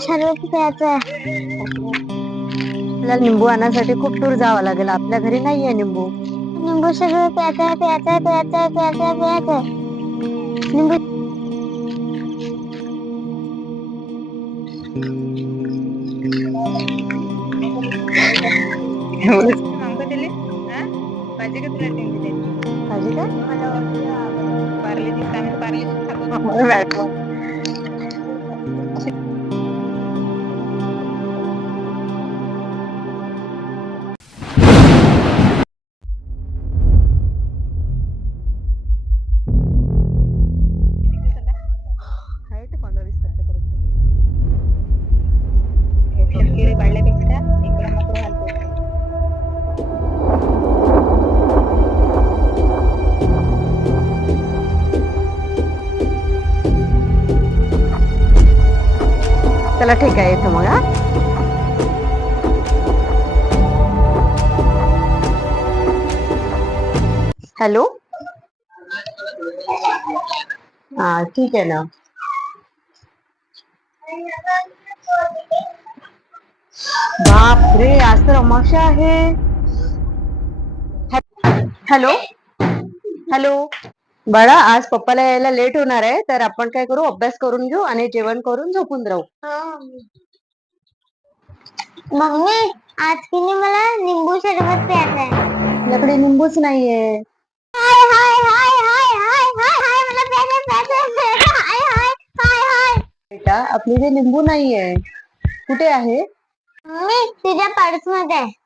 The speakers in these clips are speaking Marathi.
शरबत प्यायचं आहे. आपल्याला निंबू आणण्यासाठी खूप दूर जावं लागेल. आपल्या घरी नाहीये निंबू. निंबू शरबत प्यायचं आहे, प्यायचं आहे, प्यायचं आहे, प्यायचं आहे, प्यायचं आहे. निंबू आमका दिले पाहिजे का तुला टेंगी पाहिजे का? पार्ले जी पार्ले खातो. आहे ते 15-20 तारखेपर्यंत. केळी पाडल्यापेक्षा इकडे मात्र घालतो. चला ठीक आहे, येतो मग. हॅलो. हा ठीक आहे ना. बाप रे, आज तर अमावस्या आहे. Hello hello. बाळा, आज पप्पाला यायला लेट होणार आहे, तर आपण काय करू, अभ्यास करून घेऊ आणि जेवण करून झोपून राहू. मम्मी, आज की नाही मला निंबू शरबत प्यायचं आहे. आपल्याकडे निंबूच नाहीये. हाय हाय हाय हाय हाय हाय हाय मला प्यायचं आहे. हाय हाय हाय हाय. बेटा, आपली लिंबू नाहीये. कुठे आहे? मम्मी, तुझ्या पर्स मध्ये आहे.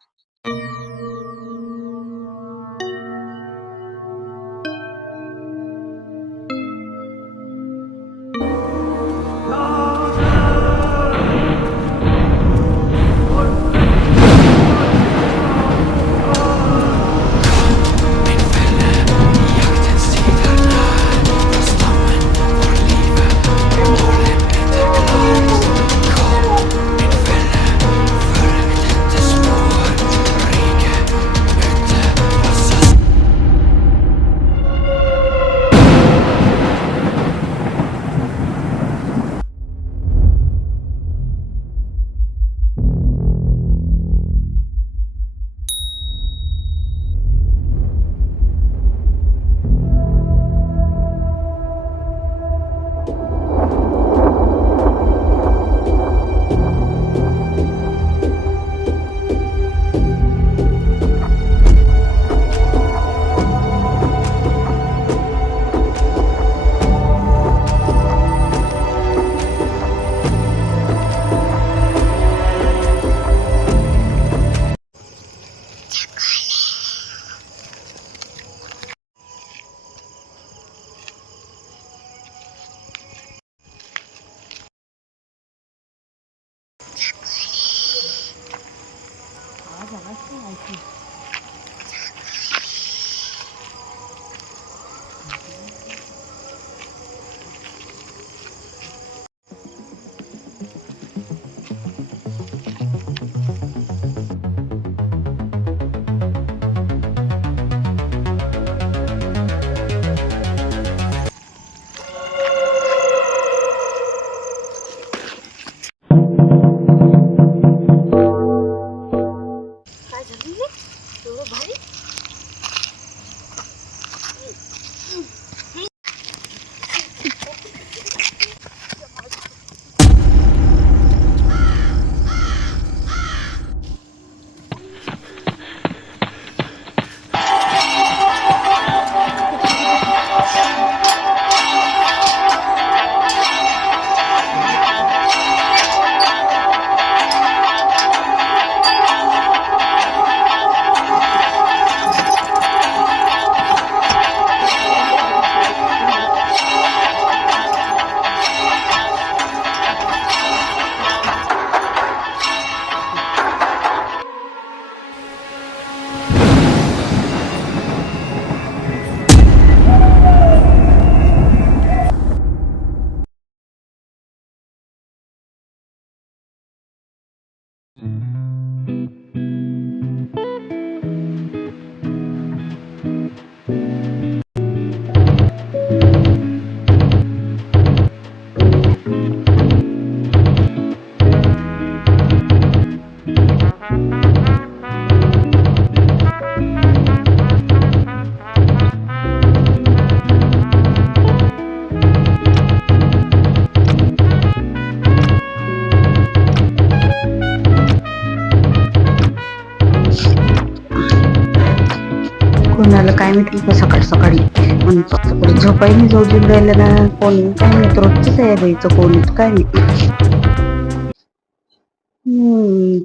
कोणाला काय माहिती सकाळ सकाळी सकाळी झोपाही नाही जाऊ देऊन राहिलं ना कोण काय माहित रोजच आहे बाईचं कोण काय नाही.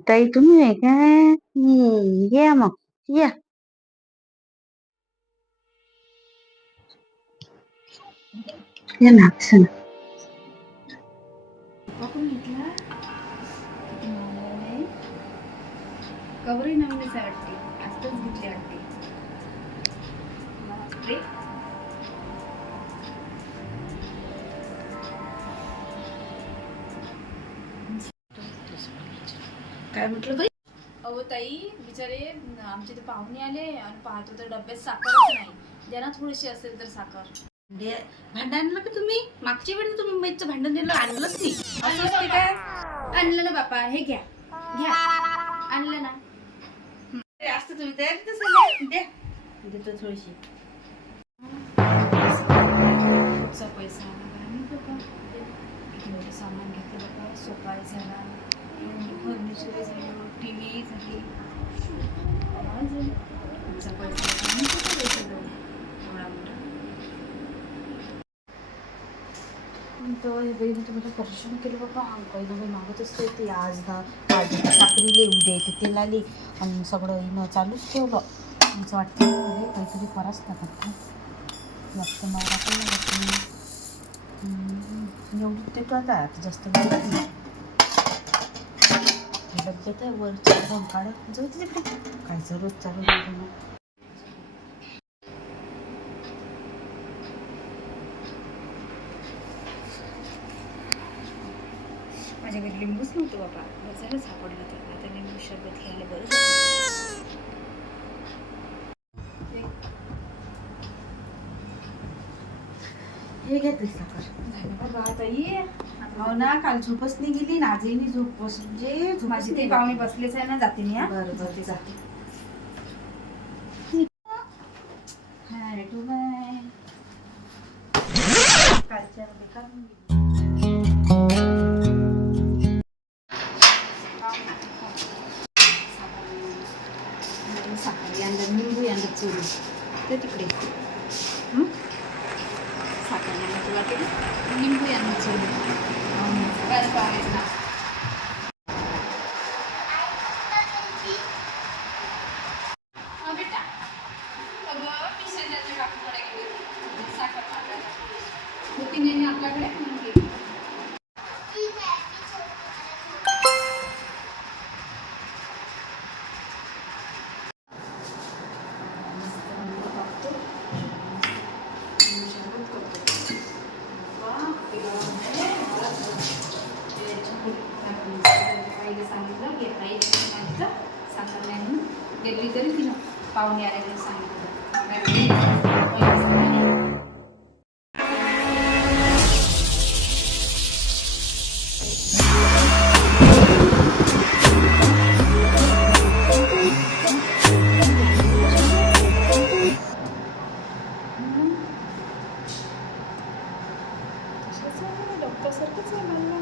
ताई तुम्ही आहे काय या मग या या ना चला. कवरही नवीनच आहे वाटते आजच घेतली वाटते. काय म्हटलं बाई? अहो ताई बिचारे आमचे ते पाहुणे आले आणि पाहतो तर डब्यात साखरच नाही. ज्यांना थोडीशी असेल तर साखर. भांडण आणलं का तुम्ही? मागच्या वेळी तुम्ही मैचं भांडण दिलं आणलंच नाही. असं असते काय? आणलं ना बापा हे घ्या घ्या आणलं ना. असतं तुम्ही तयारी द्या देतो थोडीशी. पैसा आला काय नाही बाबा. किती मोठं सामान घेतलं बाबा. सोफा झाला, फर्निचर झालं, टी व्ही झाली. तुमचा पैसा आला नाही कुठं पैसा जाऊ एवढा मोठा. तर हे बाईने तुम्हाला परेशान केलं बाबा. काही ना काही मागत असते ते आज साखरीले उद्या येते तेल आली आणि सगळं हिनं चालूच ठेवलं. तुमचं वाटतं मध्ये काहीतरी परस लागत जास्त नवरा पण लागत एवढी ते आता जास्त डब्यात आहे वरच्या दोन काढत जाऊ तिकडे काय जरूर चालू माझ्या घरी लिंबूच नव्हतं बाबा. बरं सापडलं तर आता लिंबू शरबत घ्यायला बरं. हे घेतली साखर. धन्यवाद बाबा ताई. हो ना काल झोपच नाही गेली ना आजही नाही झोप म्हणजे माझी ते पाहुणे बसलेच आहे ना जाते मी. बरं बरं जाते. हाय टू बाय. कालच्या बेकार साखर यांना लिंबू यांना चोरी ते तिकडे साखर यांना तुला केली लिंबू यांना चोरी बस पाहायचं ना. बेटा अगं मी शेजारच्या काकूकडे गेली साखर मागायला होती नाही आपल्याकडे म्हणून गेली. सांगितलं की आई सांगितलं साखर नाही म्हणून गेली तरी तिनं पाहुणे आल्याकडे सांगितलं. डॉक्टरसारखंच आहे मला.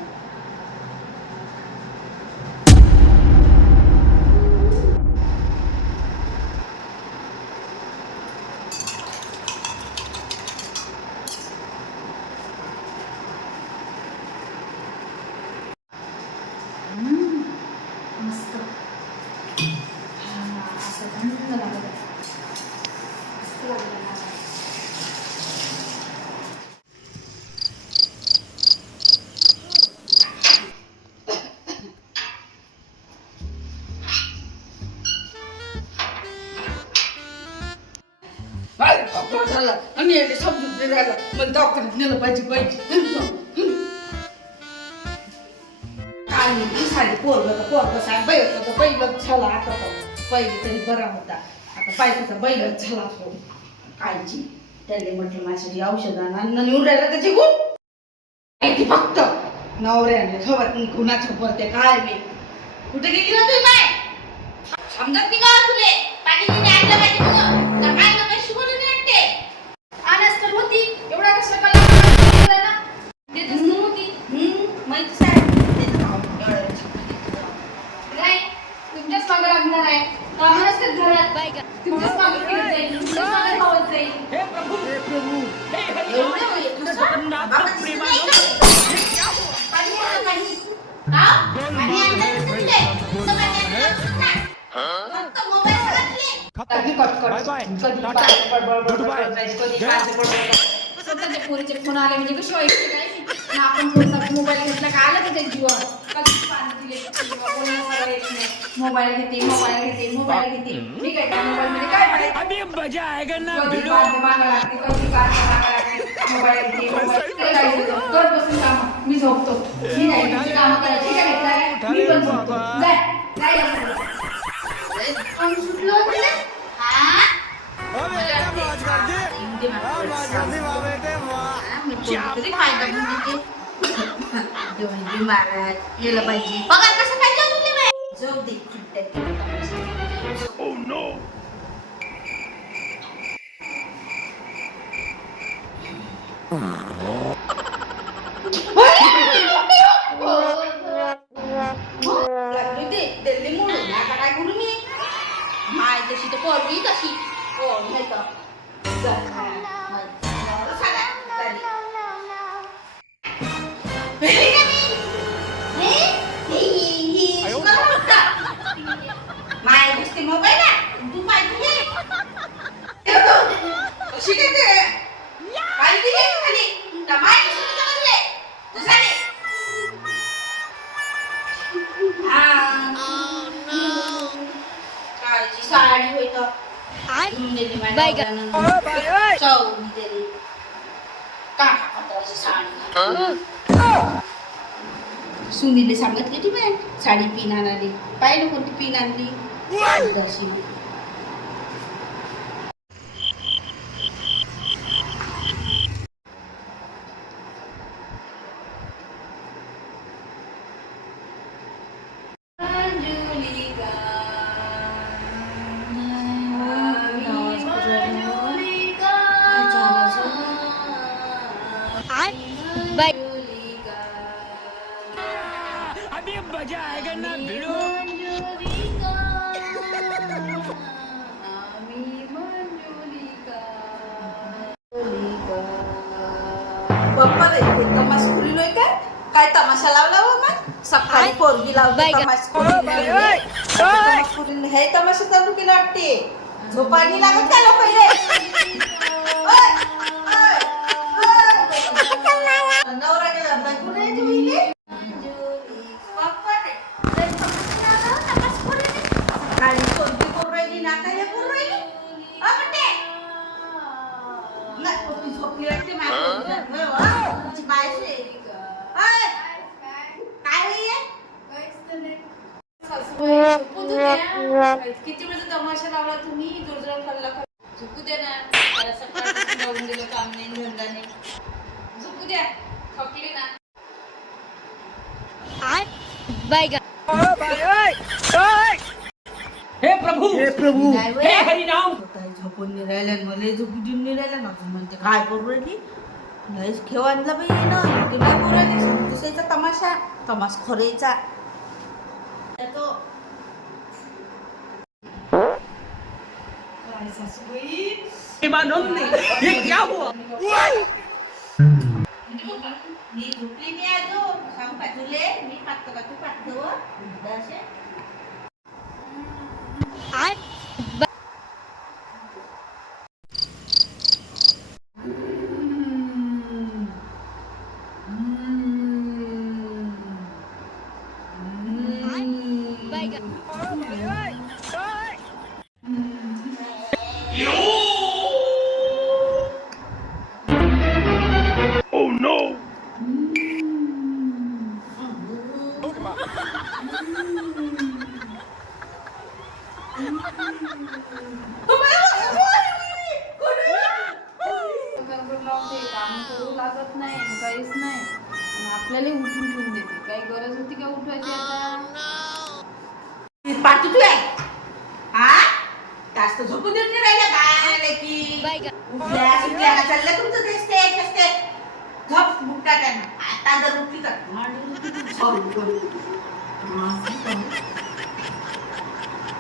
मस्त असं थंड लागत मस्त लागलं ना. झाला आणि समजून राहिला मला दवाखान्यात नेलं पाहिजे काय नाही साडी पोरग साहेब बैलच झाला. आता पहिले तरी बरा होता आता बायकोचा बैलच झाला असतो. कायची त्याने म्हटलं माझ्यासाठी औषध आणा निवडून राहिला त्याची गुण फक्त नवऱ्याने खबर गुणाचं पडते काय मी कुठे गेली होती बाय समजत नाही का तुले पाणी तिने आणलं पाहिजे म्हणून काय नका शिकवलं नाही वाटते. आणच तर होती एवढा कसं कला ना देतच नव्हती. माहिती साहेब नाही तुमच्याच मागं लागणार आहे. कामालाच तर घरात तुमच्याच मागं फिरत जाईल. बाबाची सुद्धा नाही. पाणी आणलं, पाणी. हा? पाणी आणलं का तुझे? नुसतं पाणी आणलं का? फक्त मोबाईल बघितले. कधी कटकट, कधी बडबड, कधी काय बडबड. स्वतःच्या पोरीचे फोन आले म्हणजे कशी व्हायची काय नाही. आणि आपण थोडासा मोबाईल घेतला का आलं त्याच्या जीवावर. कधी पाणी दिले कोणाला सवय येत नाही. मोबाईल घेते, मोबाईल घेते, मोबाईल घेते. मी काय त्या मोबाईलमध्ये काय पाहिजे? कधी पाणी मागायला लागते, कधी काय मागायला लागते. मोबाईल घेते, मोबाईल ते काय देतो. करत बसून कामं. मी झोपतो. मी नाही तुझी कामं करायची काय घेतलाय? मी पण झोपतो. जाय असं. पण सुटलं होतं ना? हा? गेलं पाहिजे पगार कसं काय जाऊ दे दिल्ली मोडून आता काय करू मी माय तशी तर पोरगी कशी हो नाही माय गोष्टी मोबाईल तू पाहिजे कशी काय पाहिजे खाली माय काळजी साडी होईत सुनीले सांगितली ती बाय साडी पिन आणली पाहिलं कोणती पिन आणली दर्शी मजा आएगा ना भिड़ो बाप्पा रे तमाशा खुलीलोय काय तमाशा लावला हो मग सकाळी पोरगी लावते तमाशा खुली हे तमाशा चालू केला वाटते झोपाणी लागत का लो पहिले नवरा गेला बायको नाही ठेवली गाडी कोणती करून राहिली नाका हे करून राहिली नाही कोणी झोपली वाटते माझी बायसे काय किती वेळ तमाशा लावला तुम्ही जोरजोरात खाल्ला झुकू द्या ना सकाळपासून लावून दिलं काम नाही धंदा नाही झुकू द्या थकली ना हे प्रभु हे हरिनाम काही झोपून नाही राहिल्या मला झोपू देऊन नाही राहिल्या ना म्हणते काय करू राहिली लयच खेळ आणला बाई ना ते काय करू राहिली दुसऱ्याचा तमाशा तमाश खोरेचा तो काय सासूबाई ये क्या हुआ मी झोपली नाही आजो सांग पाठवले मी पाठतो का तू पाठव असे काहीच नाही आपल्याला उठून ठेवून देते काही गरज होती का उठवायची आता पाठी तू आहे हा जास्त झोपून देऊन नाही राहिल्या काय की उठल्या सुटल्या चाललं तुमचं दिसते झोप मुक्का त्यांना आता जर उठली तर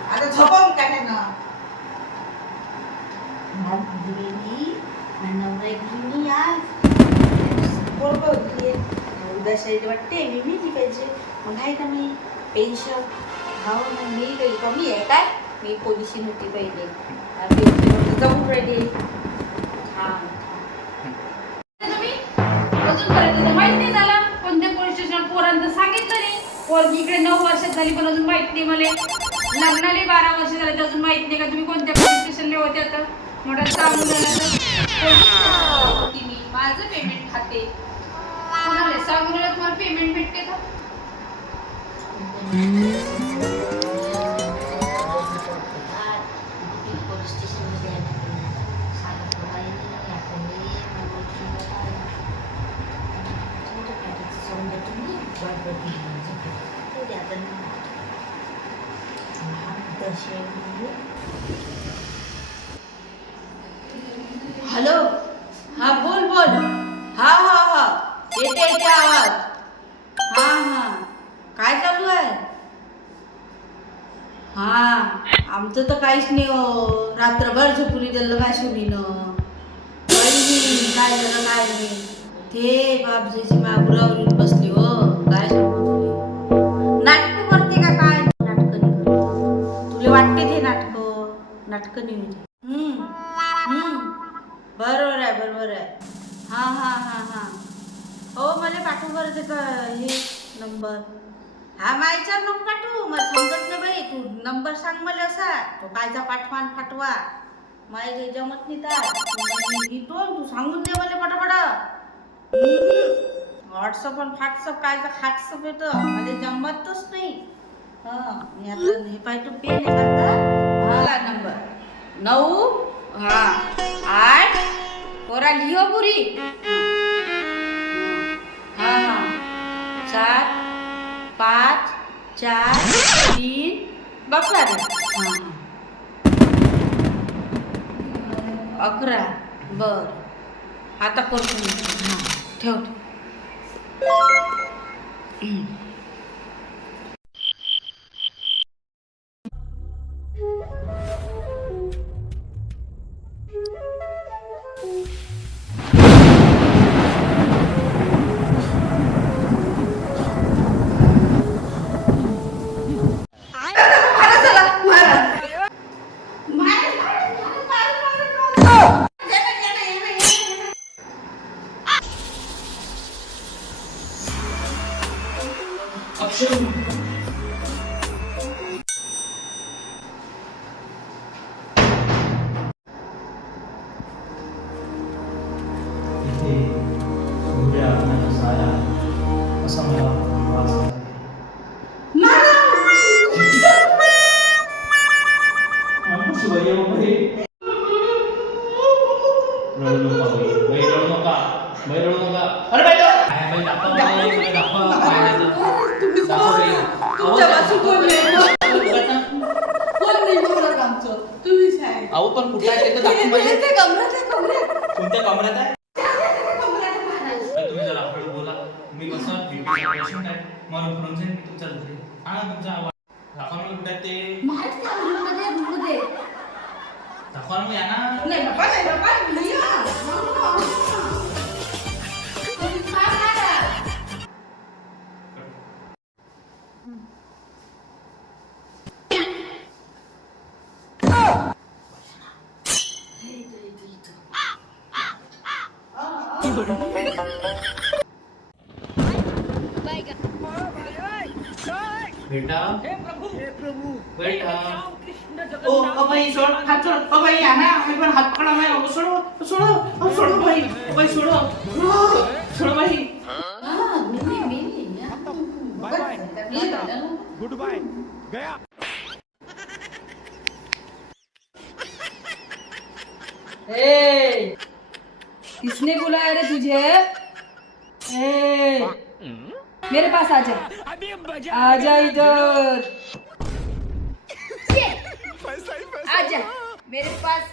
आता झोपा मुक्का त्यांना नवरा एक आज पोरग होती उद्या शरीर वाटते मी मिळली पाहिजे मग आहे का मी पेन्शन हो मग मी काही कमी आहे काय मी पोलिशी होती पहिले पेन्शन जाऊन राहिली हां तुम्ही अजूनपर्यंत तर माहित नाही झाला कोणत्या पोलीस स्टेशन पोरांचं सांगितलं नाही पोरगी इकडे 9 वर्षात झाली पण अजून माहित नाही मला लग्नाला 12 वर्ष झाले तर अजून माहित नाही का तुम्ही कोणत्या पोलीस स्टेशनला होते आता मोठा सांगून होती मी माझं पेमेंट खाते कोणाला सांगून तुम्हाला पेमेंट भेटते का पोलीस स्टेशनमध्ये हॅलो हा बोल बोल हा हा हा येते आवाज हा हा काय चालू आहे हा आमचं तर काहीच नाही हो रात्रभर झोपुरी दिलं भाषुरीनं काय झालं काय नाही ते बापजीची मागुरावर बसली हो काय सांगू तुले नाटकं करते का काय नाटकं नाही करत तुला वाटते ते नाटकं नाही होते बरोबर आहे हा हो मला पाठवू बरं त्याचा हे नंबर हा मायचा नको पाठवू मला समजत नाही बाई तू नंबर सांग मला असा तो कायचा पाठवा माय काही जमत नाही तर घेतो तू सांगून दे मला पटापटा व्हॉट्सअप आणि व्हॉट्सअप कायचा व्हॉट्सअप येतं मला जमतच नाही हां मी आता हे पाहिजे पेन हा नंबर 9 8 पोरा लिहो पुरी हाँ 4 5 4 3 बघा रे हां 11 बर आता करतो हां ठेव अहो पण कुठे आहे ते तर दाखवून पाहिजे. कोणत्या कमऱ्यात आहे तुम्ही जरा हळू बोला मी कसं बीपी पेशंट आहे मला म्हणून जाईन मी तुमच्या घरी हा तुमचा आवाज दाखवा मला कुठे आहे ते दाखवा ना या ना नाही बाबा बेटा हे प्रभु बेटा कृष्ण ओ भाई सोड हात सोड ओ भाई या ना मी पण हात पडा नाही सोडो भाई सोडो भाई गुड बाय गया ए किसने बुलाया रे तुझे ए मेरे पास आजा अभी मजा आजा इधर आजा मेरे पास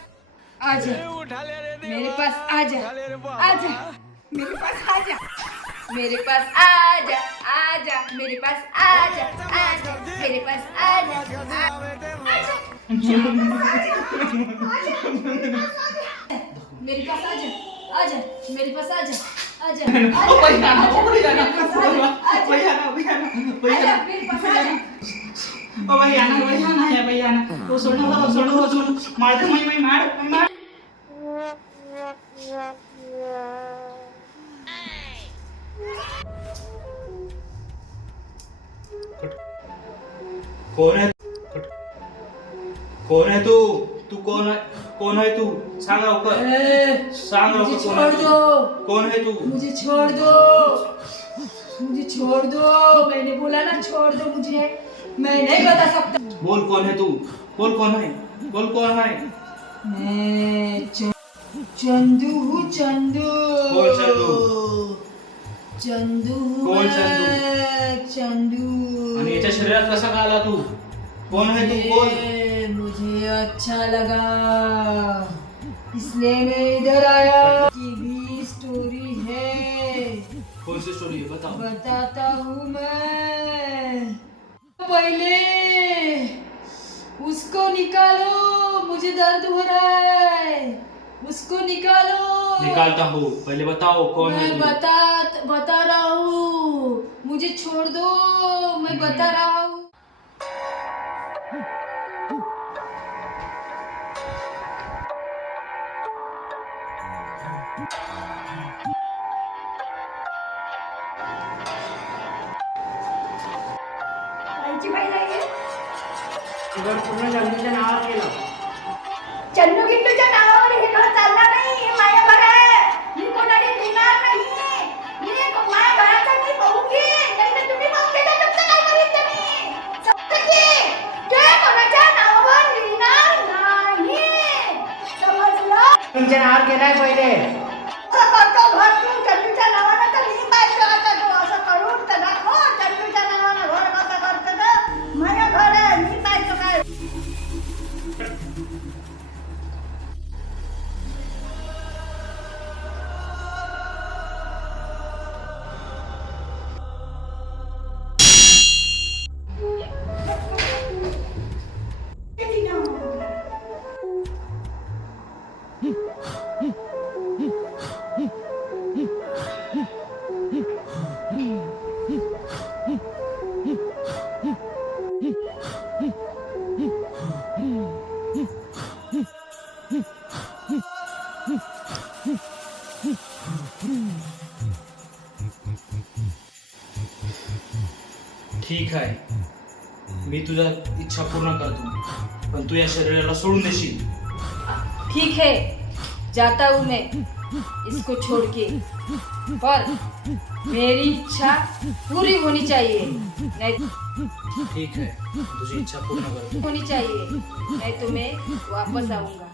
आजा उठा ले रे मेरे पास आजा ले रे आजा मेरे पास आजा मेरे पास आजा आजा मेरे पास आजा आजा मेरे पास आजा मेरे पास आजा आजा मेरे पास आजा आजा ओ भैया ना, ओ भैया ना, आजा, आजा, भैया ना, भैया ना, भैया आजा ना, मेरे पास आजा ओ भैया ना, भैया ना, या भैया ना, ओ सोडू, मार दे, मैं मार. कौन है? कौन है तू? तू कौन है? कौन है तू? सांग लवकर. सांग लवकर कौन है तू? कौन है तू? मुझे छोड़ दो मुझे छोड़ दो मैंने बोला ना छोड़ दो मुझे मैं नहीं बता सकता बोल कौन है तू? बोल कौन है? बोल कौन है? मैं चंदू हूँ चंदू कौन चंदू? चंदू हूँ कौन मैं, चंदू आणि याच्या शरीरात कसा का आला तू? कौन है तू? बोल. मुझे अच्छा लगा इसलिए मैं इधर आया की भी स्टोरी है कौन सी स्टोरी है? बताओ. बताता हूँ मैं पहले उसको निकालो मुझे दर्द हो रहा है उसको निकालो निकालता हूँ. पहले बताओ कौन है मैं तू? बता रहा हूँ मुझे छोड़ दो मैं बता रहा हूँ घर पूर्ण चंदूच्या नावावर केलं. चंदू गिंडूच्या नावावर हे घर चालणार नाही हे माझं घर आहे मी कोणाला देणार नाही मी माझ्या घराचं मी बघू की नाही तर तुम्ही बघून घेता तुमचं काय करीन तुम्ही समजलं की ते कोणाच्या नावावर लिहिणार नाही समजलं तुमच्या नावावर केलाय पहिले. असं करतो घर तू चंदूच्या नावानं तर मी पाहिजे आता तू असं करून तर दाखव चंदूच्या नावानं घर कसं करतं तर माझं घर आहे मी पाहिजे काय ठीक आहे. मी तुझ्या इच्छा पूर्ण करतो. पण तू या शरीराला सोडून देशील. ठीक है जाता हूँ मैं इसको छोड़ के पर मेरी इच्छा पूरी होनी चाहिए नहीं ठीक है. तुझी इच्छा पूर्ण करतो. होनी चाहिए नहीं तो मैं वापस आऊंगा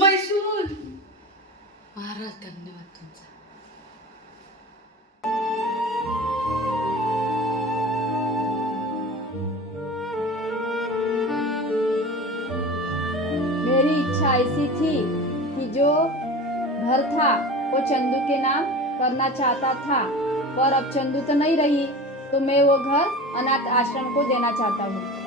मैसूर महाराज धन्यवाद तुमचा मेरी इच्छा ऐसी थी कि जो घर था वो चंदू के नाम करना चाहता था पर अब चंदू तो नहीं रही तो मैं वो घर अनाथ आश्रम को देना चाहता हूँ